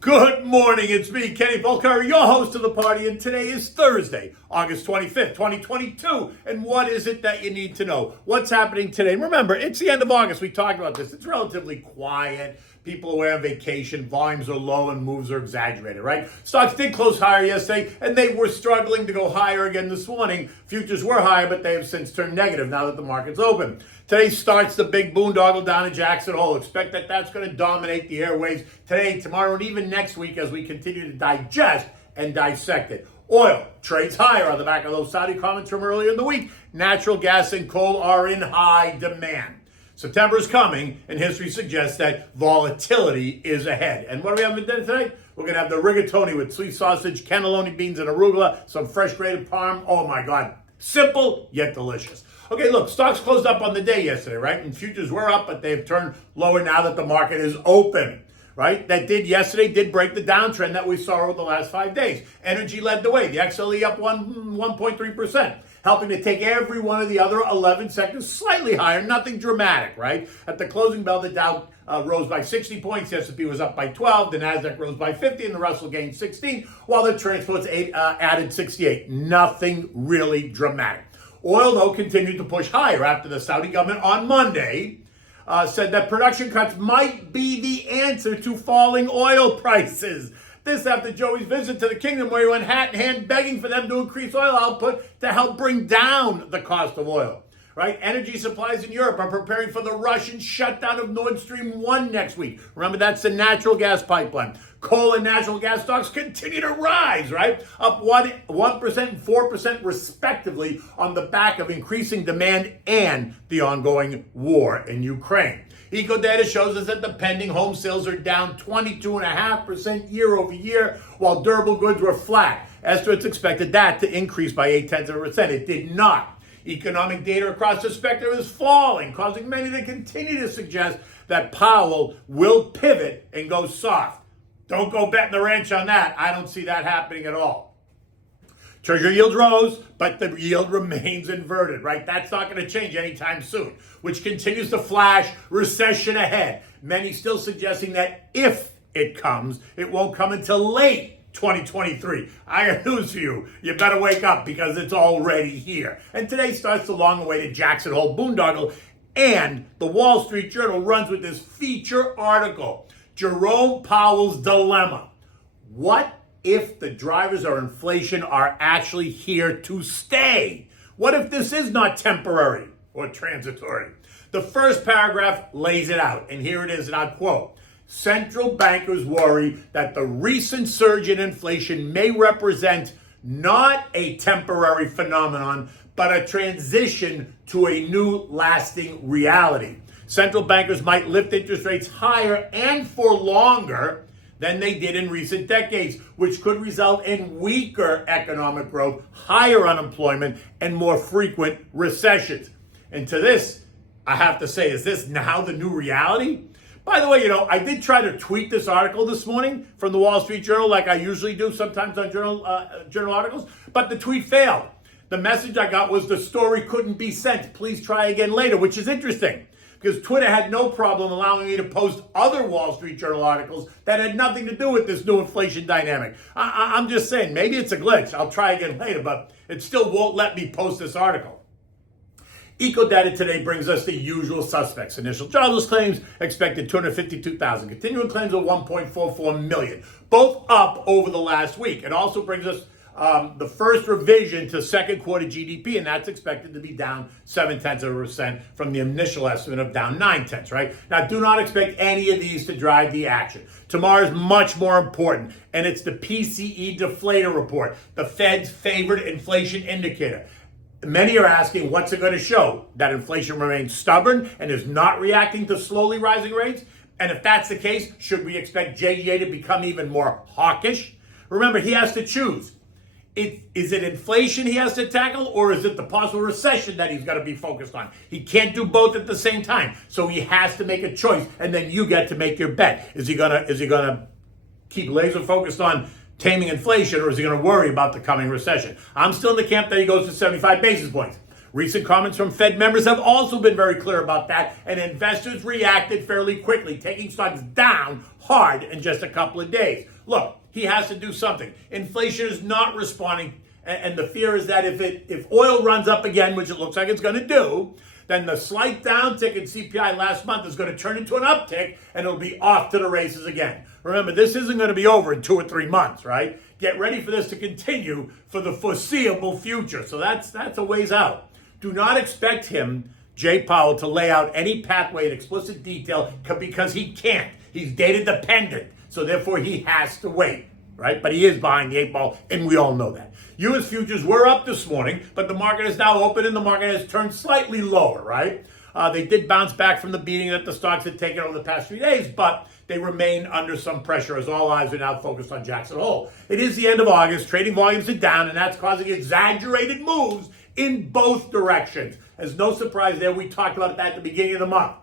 Good morning, it's me, Kenny Volkari, your host of the party, and today is Thursday, August 25th, 2022. And what is it that you need to know? What's happening today? Remember, it's the end of August. We talked about this. It's relatively quiet. People are away on vacation. Volumes are low and moves are exaggerated, right? Stocks did close higher yesterday, and they were struggling to go higher again this morning. Futures were higher, but they have since turned negative now that the market's open. Today starts the big boondoggle down in Jackson Hole. Expect that that's going to dominate the airwaves today, tomorrow, and even next week as we continue to digest and dissect it. Oil trades higher on the back of those Saudi comments from earlier in the week. Natural gas and coal are in high demand. September is coming, and history suggests that volatility is ahead. And what do we have for dinner today? We're going to have the rigatoni with sweet sausage, cannelloni beans, and arugula, some fresh grated parm. Oh my God. Simple, yet delicious. Okay, look, stocks closed up on the day yesterday, right? And futures were up, but they've turned lower now that the market is open, right? That did break the downtrend that we saw over the last 5 days. Energy led the way. The XLE up 1.3%, helping to take every one of the other 11 sectors slightly higher, nothing dramatic, right? At the closing bell, the Dow rose by 60 points, the S&P was up by 12, the Nasdaq rose by 50, and the Russell gained 16, while the transports added 68. Nothing really dramatic. Oil, though, continued to push higher after the Saudi government on Monday said that production cuts might be the answer to falling oil prices. This after Joey's visit to the kingdom, where he went hat in hand begging for them to increase oil output to help bring down the cost of oil. Right? Energy supplies in Europe are preparing for the Russian shutdown of Nord Stream 1 next week. Remember, that's the natural gas pipeline. Coal and natural gas stocks continue to rise, right? Up 1% and 4% respectively on the back of increasing demand and the ongoing war in Ukraine. Eco data shows us that the pending home sales are down 22.5% year over year, while durable goods were flat. Estimates expected that to increase by 0.8%. It did not. Economic data across the spectrum is falling, causing many to continue to suggest that Powell will pivot and go soft. Don't go betting the ranch on that. I don't see that happening at all. Treasury yields rose, but the yield remains inverted, right? That's not going to change anytime soon, which continues to flash recession ahead. Many still suggesting that if it comes, it won't come until late 2023. I got news for you. You better wake up because it's already here. And today starts the long-awaited Jackson Hole boondoggle, and the Wall Street Journal runs with this feature article, Jerome Powell's Dilemma. What if the drivers of inflation are actually here to stay? What if this is not temporary or transitory? The first paragraph lays it out, and here it is, and I'll quote. Central bankers worry that the recent surge in inflation may represent not a temporary phenomenon, but a transition to a new lasting reality. Central bankers might lift interest rates higher and for longer than they did in recent decades, which could result in weaker economic growth, higher unemployment, and more frequent recessions. And to this, I have to say, is this now the new reality? By the way, I did try to tweet this article this morning from the Wall Street Journal like I usually do sometimes on journal articles, but the tweet failed. The message I got was the story couldn't be sent. Please try again later, which is interesting because Twitter had no problem allowing me to post other Wall Street Journal articles that had nothing to do with this new inflation dynamic. I'm just saying, maybe it's a glitch. I'll try again later, but it still won't let me post this article. Eco data today brings us the usual suspects. Initial jobless claims expected 252,000. Continuing claims of 1.44 million. Both up over the last week. It also brings us the first revision to second quarter GDP, and that's expected to be down 0.7% from the initial estimate of down 0.9, right? Now, do not expect any of these to drive the action. Tomorrow is much more important, and it's the PCE deflator report, the Fed's favorite inflation indicator. Many are asking, what's it going to show? That inflation remains stubborn and is not reacting to slowly rising rates? And if that's the case, should we expect JGA to become even more hawkish? Remember, he has to choose. Is it inflation he has to tackle, or is it the possible recession that he's got to be focused on? He can't do both at the same time. So he has to make a choice, and then you get to make your bet. Is he gonna keep laser focused on taming inflation, or is he going to worry about the coming recession? I'm still in the camp that he goes to 75 basis points. Recent comments from Fed members have also been very clear about that, and investors reacted fairly quickly, taking stocks down hard in just a couple of days. Look, he has to do something. Inflation is not responding, and the fear is that if oil runs up again, which it looks like it's going to do, then the slight downtick in CPI last month is going to turn into an uptick, and it'll be off to the races again. Remember, this isn't going to be over in 2 or 3 months, right? Get ready for this to continue for the foreseeable future. So that's a ways out. Do not expect him, Jay Powell, to lay out any pathway in explicit detail because he can't. He's data dependent, so therefore he has to wait, right? But he is behind the 8 ball, and we all know that. U.S. futures were up this morning, but the market is now open and the market has turned slightly lower, right? They did bounce back from the beating that the stocks had taken over the past 3 days, but they remain under some pressure as all eyes are now focused on Jackson Hole. It is the end of August, trading volumes are down, and that's causing exaggerated moves in both directions. There's no surprise there. We talked about that at the beginning of the month.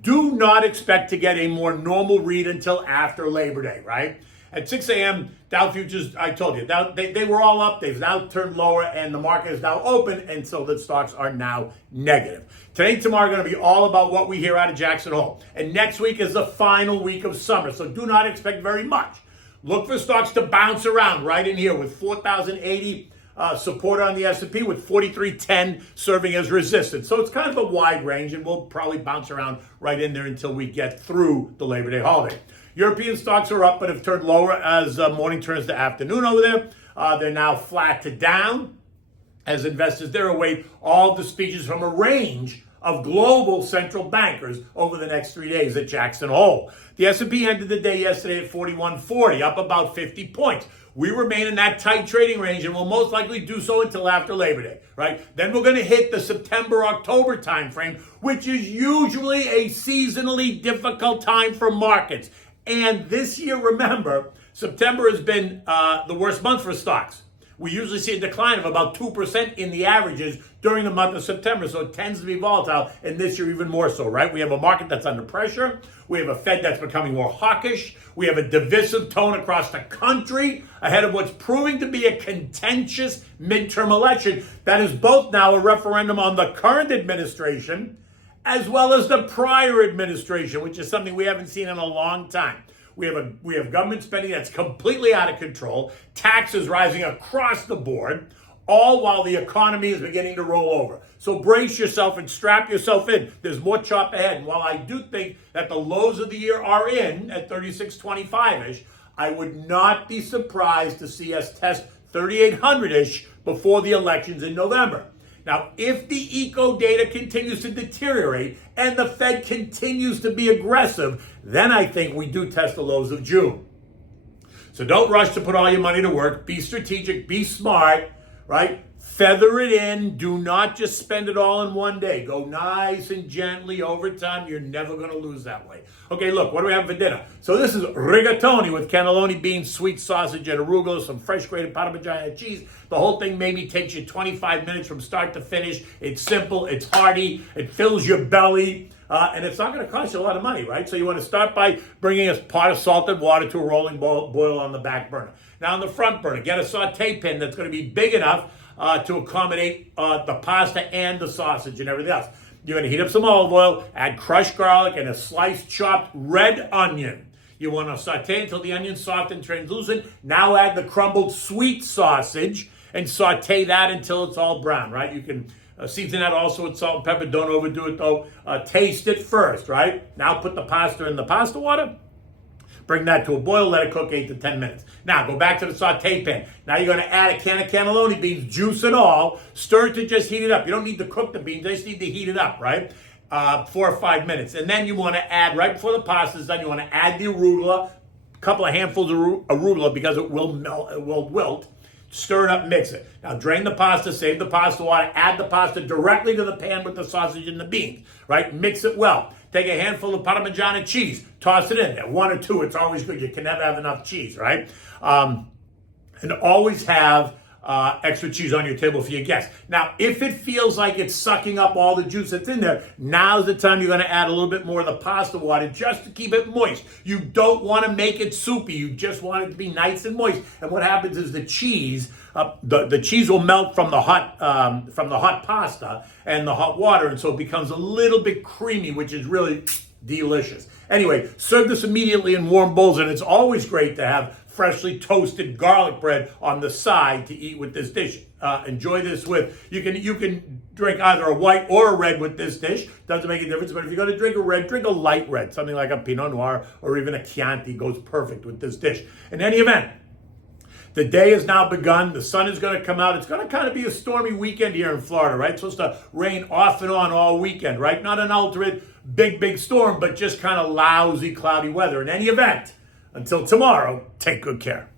Do not expect to get a more normal read until after Labor Day, right? At 6 a.m., Dow futures, I told you, they were all up. They've now turned lower, and the market is now open, and so the stocks are now negative. Today and tomorrow are going to be all about what we hear out of Jackson Hole. And next week is the final week of summer, so do not expect very much. Look for stocks to bounce around right in here with 4,080 support on the S&P, with 4310 serving as resistance. So it's kind of a wide range, and we'll probably bounce around right in there until we get through the Labor Day holiday. European stocks are up but have turned lower as morning turns to afternoon over there. They're now flat to down as investors there await all the speeches from a range of global central bankers over the next 3 days at Jackson Hole. The S&P ended the day yesterday at 4140, up about 50 points. We remain in that tight trading range and will most likely do so until after Labor Day, right? Then we're going to hit the September-October timeframe, which is usually a seasonally difficult time for markets. And this year, remember, September has been the worst month for stocks. We usually see a decline of about 2% in the averages during the month of September, so it tends to be volatile, and this year even more so, right? We have a market that's under pressure. We have a Fed that's becoming more hawkish. We have a divisive tone across the country ahead of what's proving to be a contentious midterm election that is both now a referendum on the current administration as well as the prior administration, which is something we haven't seen in a long time. We have government spending that's completely out of control, taxes rising across the board, all while the economy is beginning to roll over. So brace yourself and strap yourself in. There's more chop ahead. And while I do think that the lows of the year are in at 3625-ish, I would not be surprised to see us test 3800-ish before the elections in November. Now, if the eco data continues to deteriorate and the Fed continues to be aggressive, then I think we do test the lows of June. So don't rush to put all your money to work. Be strategic, be smart, right? Feather it in. Do not just spend it all in one day. Go nice and gently over time. You're never going to lose that way. Okay, look, what do we have for dinner? So this is rigatoni with cannelloni beans, sweet sausage, and arugula, some fresh grated Parmigiano cheese. The whole thing maybe takes you 25 minutes from start to finish. It's simple, it's hearty, it fills your belly, and it's not going to cost you a lot of money, right? So you want to start by bringing a pot of salted water to a rolling boil on the back burner. Now on the front burner, get a saute pan that's going to be big enough to accommodate the pasta and the sausage and everything else. You're going to heat up some olive oil, add crushed garlic and a sliced chopped red onion. You want to saute until the onion's soft and translucent. Now add the crumbled sweet sausage and saute that until it's all brown, right? You can season that also with salt and pepper. Don't overdo it though. Taste it first, right? Now put the pasta in the pasta water. Bring that to a boil, let it cook 8 to 10 minutes. Now, go back to the saute pan. Now you're going to add a can of cannelloni beans, juice and all. Stir it to just heat it up. You don't need to cook the beans, you just need to heat it up, right? 4 or 5 minutes. And then you want to add, right before the pasta's done, you want to add the arugula, a couple of handfuls of arugula because it will melt, it will wilt. Stir it up, mix it. Now drain the pasta, save the pasta water, add the pasta directly to the pan with the sausage and the beans, right? Mix it well. Take a handful of Parmigiano cheese, toss it in there. 1 or 2, it's always good. You can never have enough cheese, right? And always have extra cheese on your table for your guests. Now, if it feels like it's sucking up all the juice that's in there, now's the time you're going to add a little bit more of the pasta water just to keep it moist. You don't want to make it soupy. You just want it to be nice and moist. And what happens is the cheese, the cheese will melt from the hot pasta and the hot water, and so it becomes a little bit creamy, which is really delicious. Anyway, serve this immediately in warm bowls, and it's always great to have freshly toasted garlic bread on the side to eat with this dish. Enjoy this with, you can drink either a white or a red with this dish. Doesn't make a difference, but if you're going to drink a red, drink a light red. Something like a Pinot Noir or even a Chianti goes perfect with this dish. In any event, the day has now begun. The sun is going to come out. It's going to kind of be a stormy weekend here in Florida, right? It's supposed to rain off and on all weekend, right? Not an ultimate big storm, but just kind of lousy, cloudy weather. In any event, until tomorrow, take good care.